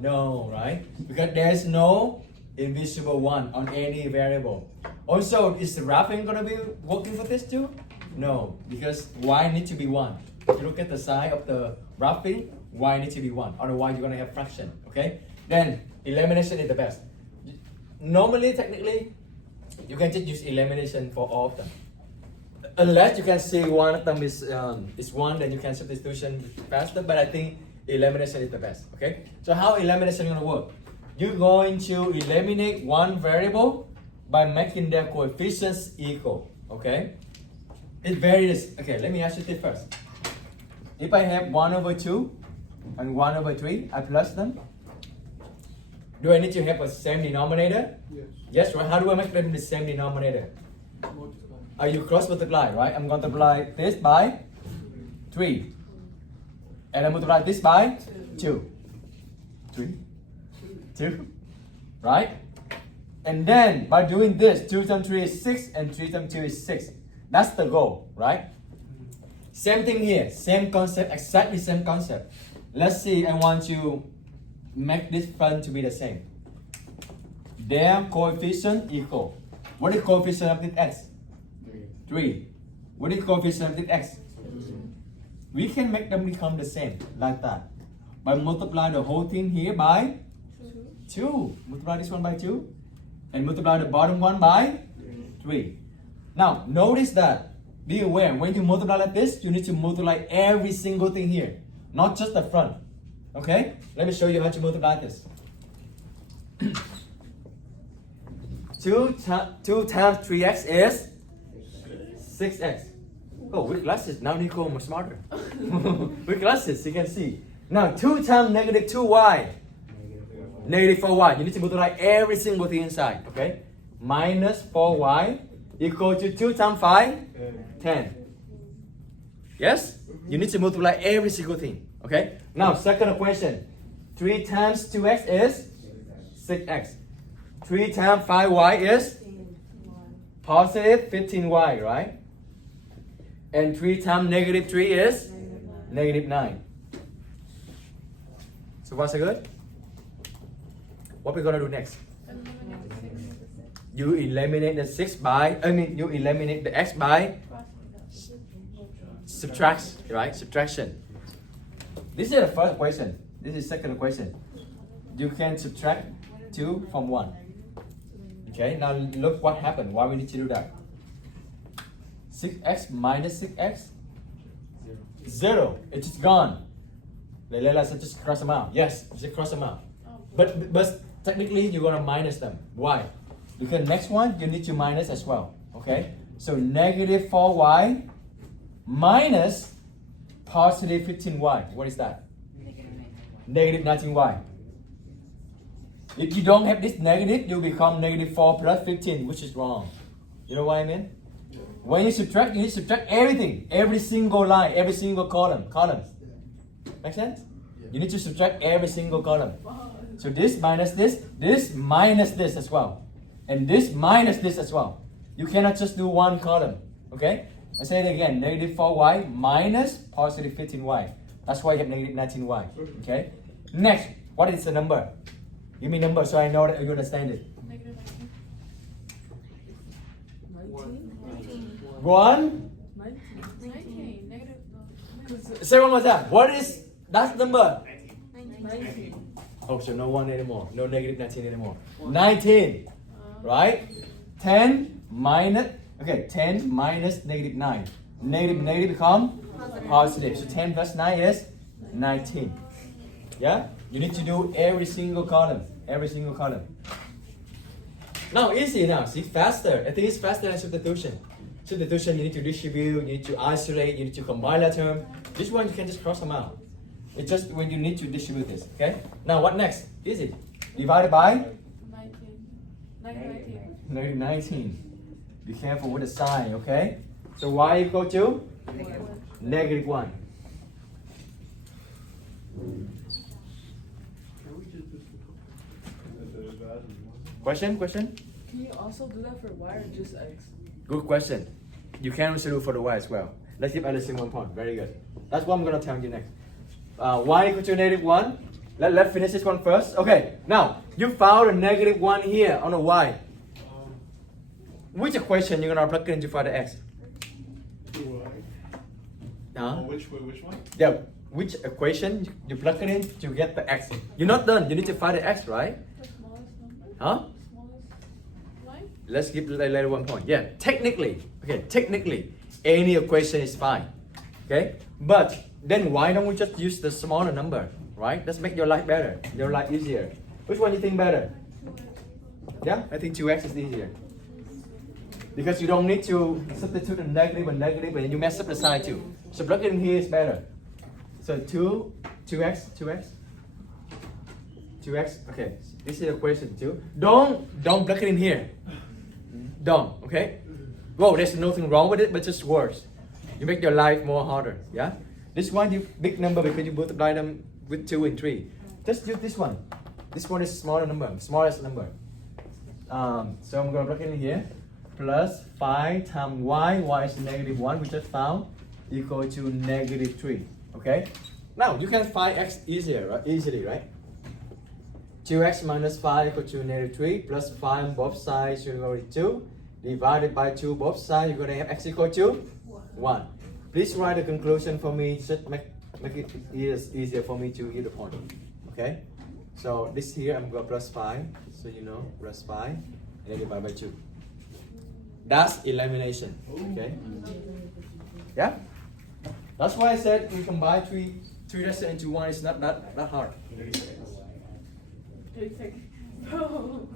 No, right? Because there's no invisible one on any variable. Also, is the wrapping gonna be working for this too? No, because y needs to be 1. If you look at the side of the wrapping, y needs to be 1. Otherwise, you're gonna have fraction. Okay? Then elimination is the best. Normally, technically, you can just use elimination for all of them. Unless you can see one of them is 1, then you can substitution faster. But I think elimination is the best. Okay? So how elimination gonna work? You're going to eliminate one variable by making their coefficients equal. Okay? It varies. Okay, let me ask you this first. If I have 1/2 and 1/3, I plus them. Do I need to have a same denominator? Yes. Yes, right? How do I make them the same denominator? Multiply. Are you cross multiply, right? I'm going to multiply this by 3. And I multiply this by 2. 3. 2. Right? And then by doing this, 2 times 3 is 6 and 3 times 2 is 6. That's the goal, right? Same thing here, same concept, exactly same concept. Let's see, I want to make this fun to be the same. Their coefficient equal. What is coefficient of this x? 3. What is coefficient of this x? We can make them become the same, like that. By multiply the whole thing here by 2. Multiply this one by 2. And multiply the bottom one by 3. Now, notice that. Be aware, when you multiply like this, you need to multiply every single thing here. Not just the front. Okay? Let me show you how to multiply this. 2 times 3x is 6x. Oh, with glasses, now Nico is smarter. With glasses, you can see. Now, 2 times negative 2y. Negative 4y. You need to multiply every single thing inside. Okay? Minus 4y equal to 2 times 5, 10. Yes? You need to multiply every single thing. Okay? Now, second equation. 3 times 2x is 6x. 3 times 5y is positive 15y, right? And 3 times negative 3 is negative 9. So what's good? What we're gonna do next? You eliminate the 6 by, you eliminate the x by subtraction, right? Subtraction. This is the first equation. This is second equation. You can subtract 2 from 1. Okay, now look what happened. Why we need to do that? 6x minus 6x? 0. It's just gone. Let's just cross them out. Yes, just cross them out. But technically you're gonna minus them. Why? Because next one you need to minus as well. Okay? So negative 4y minus positive 15y. What is that? Negative 19. Negative 19y. If you don't have this negative, you become negative 4 plus 15, which is wrong. You know what I mean? When you subtract, you need to subtract everything. Every single line, every single columns. Make sense? You need to subtract every single column. So this minus this minus this as well. And this minus this as well. You cannot just do one column. Okay? I say it again. Negative 4y minus positive 15y. That's why you have negative 19y. Okay? Next, what is the number? Give me number so I know that you understand it. Negative 19. 1. 19. Negative. No. Say one more time. What is that number? 19. Oh, so no 1 anymore. No negative 19 anymore. 19. Right? 10 minus. Okay, 10 minus negative 9. Negative become positive. So 10 plus 9 is 19. Yeah? You need to do every single column. Every single column. Now, easy now. See, faster. I think it's faster than substitution. Substitution, you need to distribute, you need to isolate, you need to combine that term. This one, you can just cross them out. It's just when you need to distribute this. Okay? Now, what next? Easy. Divided by? 19. Negative 19. Negative 19. Be careful with the sign, okay? So y equal to? Negative 1. Question? Can you also do that for y or just x? Good question. You can also do for the y as well. Let's give Alice 1 point. Very good. That's what I'm going to tell you next. Y equal to negative 1. Let's finish this one first. Okay, now, you found a negative 1 here on the y. Which equation you're going to plug it in to find the x? Huh? Which one? Yeah, which equation you plug it in to get the x? You're not done. You need to find the x, right? The smallest number? Huh? Smallest line? Let's give later 1 point. Yeah, technically, any equation is fine. Okay, but then why don't we just use the smaller number, right? Let's make your life better, your life easier. Which one you think better? Yeah, I think 2x is easier. Because you don't need to substitute a negative and you mess up the sign too. So plug it in here is better. So 2x, okay. This is equation 2. Don't plug it in here. Don't, okay? Whoa, there's nothing wrong with it, but just worse. You make your life more harder, yeah? This one, you big number because you multiply them with 2 and 3. Just use this one. This one is smaller number, smallest number. So I'm gonna plug it in here. Plus 5 times y is negative 1, we just found, equal to negative 3, okay? Now, you can find x easier, right? Easily, right? 2x minus 5 equal to negative 3, plus 5 on both sides, you're going to 2. Divided by 2 both sides, you're going to have x equal to 1. Please write the conclusion for me, just make it easier for me to get the point, okay? So this here, I'm going to plus 5, so you know, plus 5, and then divide by 2. That's elimination, okay? Yeah? That's why I said we combine three lessons into one. It's not that hard. 30 seconds. Oh.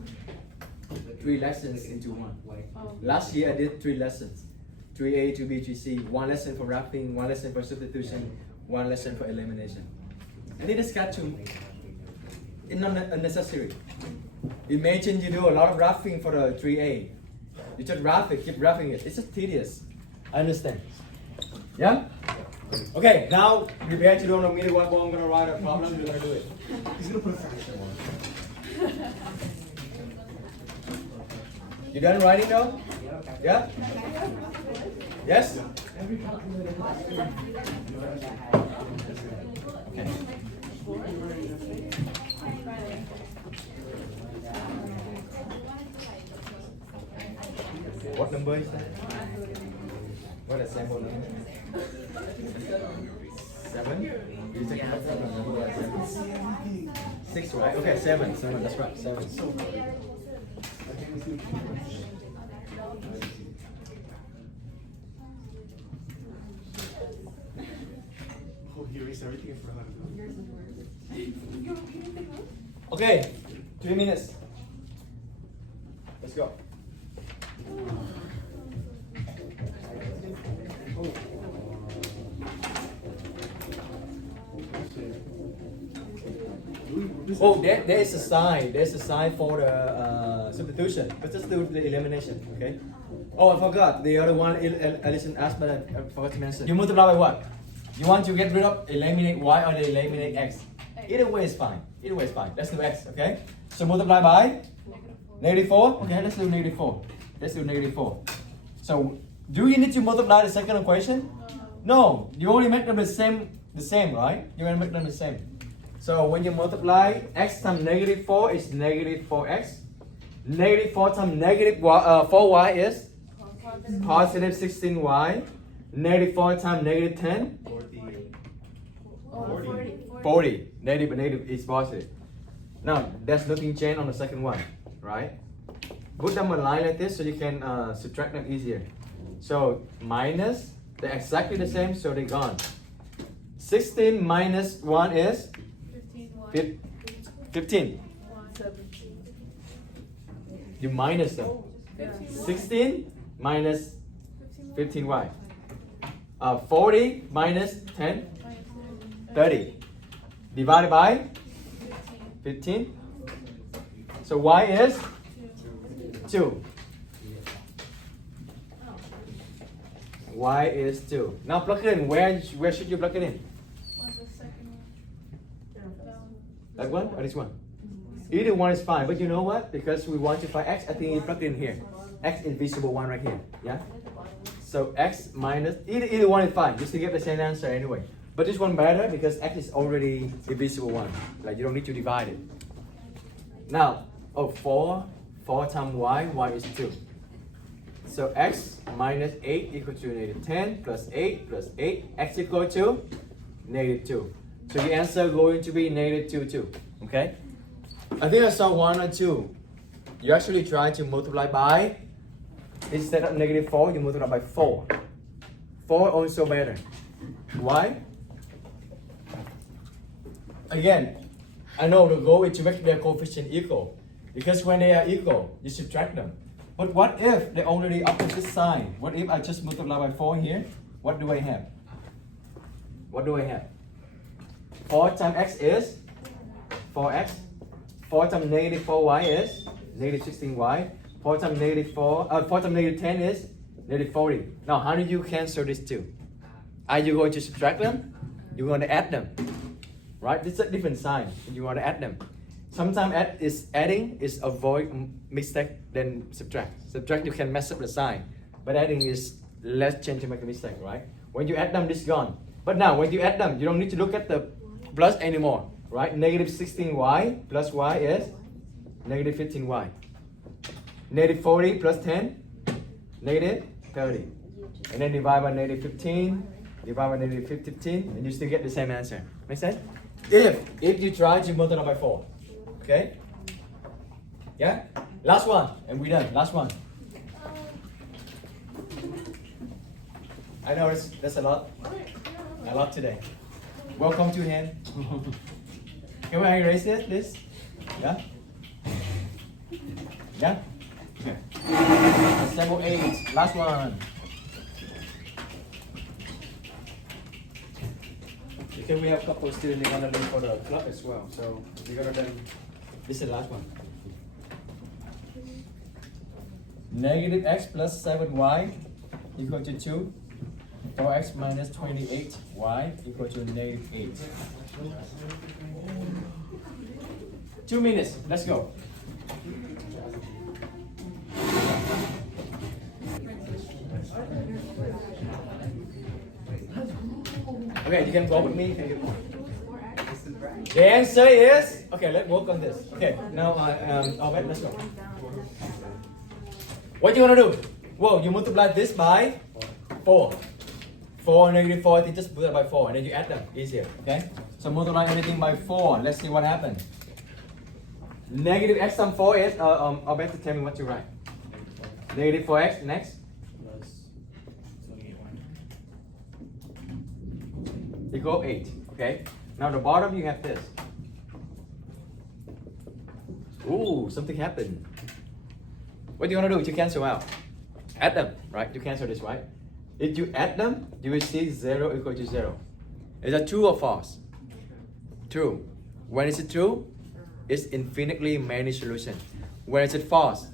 3 lessons into one. Oh. Last year I did 3 lessons. 3A, 2B, 3C. 1 lesson for wrapping, 1 lesson for substitution, 1 lesson for elimination. I think it's got to. It's not unnecessary. Imagine you do a lot of wrapping for the 3A. You just wrap it, keep wrapping it. It's just tedious. I understand. Yeah? Okay, now prepare to do on a middle one. I'm gonna write a problem. You're gonna do it. He's gonna put a fraction one. You done writing now? Yeah? Yes? Okay. What number is that? What is sample number? 7? You take what number? 7? 6, right? Okay, 7. 7, that's right. 7. Oh, he erased everything and forgot how to do it. Okay, 3 minutes. Let's go. Oh, there is a sign. There's a sign for the substitution. But let's do the elimination, okay? Oh, I forgot. The other one, Alison asked, but I forgot to mention. You multiply by what? You want to get rid of eliminate y or eliminate x? Either way is fine. Either way is fine. Let's do x, okay? So multiply by negative 4. Okay, let's do negative 4. Let's do negative 4. So, do you need to multiply the second equation? No, you only make them the same, right? You're gonna make them the same. So when you multiply x times negative 4 is negative 4x. Negative 4 times negative 4y is positive 16y. Negative 4 times negative 10, 40. Negative is positive. Now, there's nothing changed on the second one, right? Put them a line like this so you can subtract them easier. So, minus, they're exactly the same, so they're gone. 16 minus 1 is 15. You minus them. 16 minus 15y. 40 minus 10, 30. Divided by 15. So y is 2. Y is 2. Now plug it in. Where should you plug it in? That one or this one? Either one is fine, but you know what? Because we want to find x, I think you plug it in here. X invisible one right here. Yeah? So x minus, either one is fine. You still get the same answer anyway. But this one better because x is already divisible one. Like you don't need to divide it. Now, 4 times y is 2. So x minus 8 equal to negative 10 plus 8 plus 8. X equal to negative 2. So the answer going to be negative 2 too. Okay? I think I saw 1 or 2. You actually try to multiply by, instead of negative 4, you multiply by 4. 4 also better. Why? Again, I know the goal is to make their coefficient equal. Because when they are equal, you subtract them. But what if they're only the opposite sign? What if I just multiply by 4 here? What do I have? What do I have? 4 times x is 4x. 4 times negative 4y is negative 16y. 4 times negative 4 times negative 10 is negative 40. Now, how do you cancel these two? Are you going to subtract them? You're going to add them. Right? This is a different sign. You want to add them. Sometimes adding is avoid mistake than subtract. Subtract, you can mess up the sign. But adding is less chance to make a mistake, right? When you add them, this is gone. But now, when you add them, you don't need to look at the plus anymore, right? Negative 16y plus y is negative 15y. Negative 40 plus 10, negative 30. And then divide by negative 15, divide by negative 15, and you still get the same answer. Make sense? If you try to multiply by 4. Okay? Yeah? Last one, and we're done. Last one. I know that's a lot. A lot today. Welcome to hand. Can we erase this? Yeah? Yeah? Okay. Example 8. Last one. Because we have a couple of students they want to learn for the club as well. So we're gonna then. This is the last one. Negative x plus 7y equal to 2. 4x minus 28y equal to negative 8. 2 minutes. Let's go. Okay, you can go with me. The answer is, okay, let's work on this. Okay, now, wait, let's go. What you gonna do? Whoa, you multiply this by 4. 4 negative 4, you just multiply by 4, and then you add them, easier, okay? So multiply everything by 4, let's see what happens. Negative x times 4 is, I'll bet to tell me what you write. Negative 4x, next. Plus 28y. Equal 8, okay? Now the bottom you have this. Ooh, something happened. What do you want to do to cancel out? Add them, right? You cancel this, right? If you add them, you will see 0 equal to 0. Is that true or false? True. When is it true? is infinitely many solutions. Where is it false?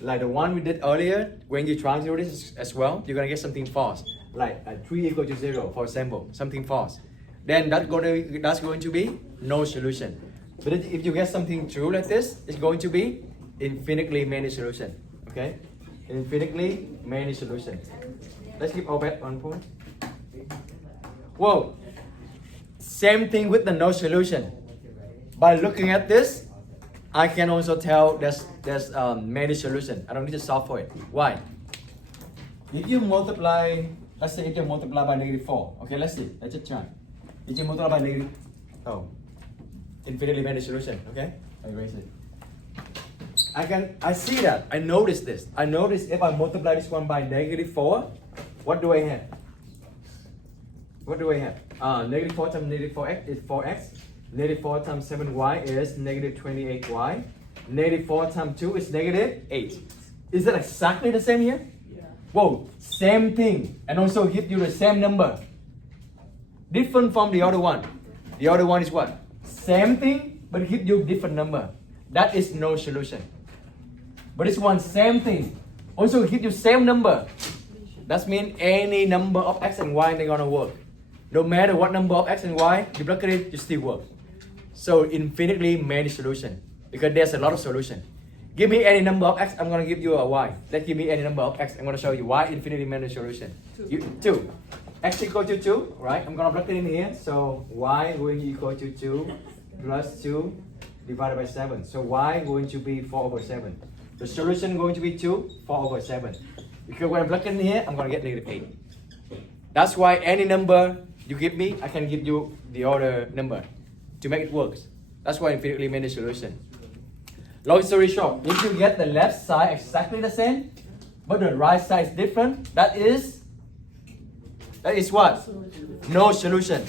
Like the one we did earlier, when you try to do this as well, you're gonna get something false. Like 3 equal to 0, for example, something false. Then that's going to be no solution. But if you get something true like this, it's going to be infinitely many solutions. Okay? Infinitely many solutions. Let's keep our bet on point. Whoa! Same thing with the no solution. By looking at this, I can also tell there's many solutions. I don't need to solve for it. Why? If you multiply, let's say if you multiply by -4. Okay, let's see. Let's just try. If you multiply by infinitely many solution. Okay, I erase it. I see that. I notice this. I notice if I multiply this one by -4, what do I have? What do I have? -4 times -4x is 4x. -4 times 7y is -28y. -4 times 2 is -8. Is it exactly the same here? Yeah. Whoa, same thing. And also give you the same number. Different from the other one. The other one is what? Same thing, but give you different number. That is no solution. But this one, same thing. Also give you same number. That means any number of x and y, they're gonna work. No matter what number of x and y, you block it, it still work. So infinitely many solutions, because there's a lot of solutions. Give me any number of x, I'm gonna give you a y. Let's give me any number of x, I'm gonna show you y infinitely many solutions. 2. X equal to 2, right? I'm gonna block it in here. So y going to equal to 2 plus 2 divided by 7. So y going to be 4/7. The solution going to be 2, 4/7. Because when I block it in here, I'm gonna get -8. That's why any number you give me, I can give you the other number to make it work. That's why infinitely many solutions. Long story short, if you get the left side exactly the same, but the right side is different, that is what? No solution.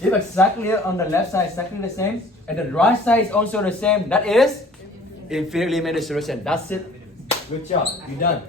If exactly on the left side exactly the same, and the right side is also the same, that is infinitely many solution. That's it. Good job. You're done.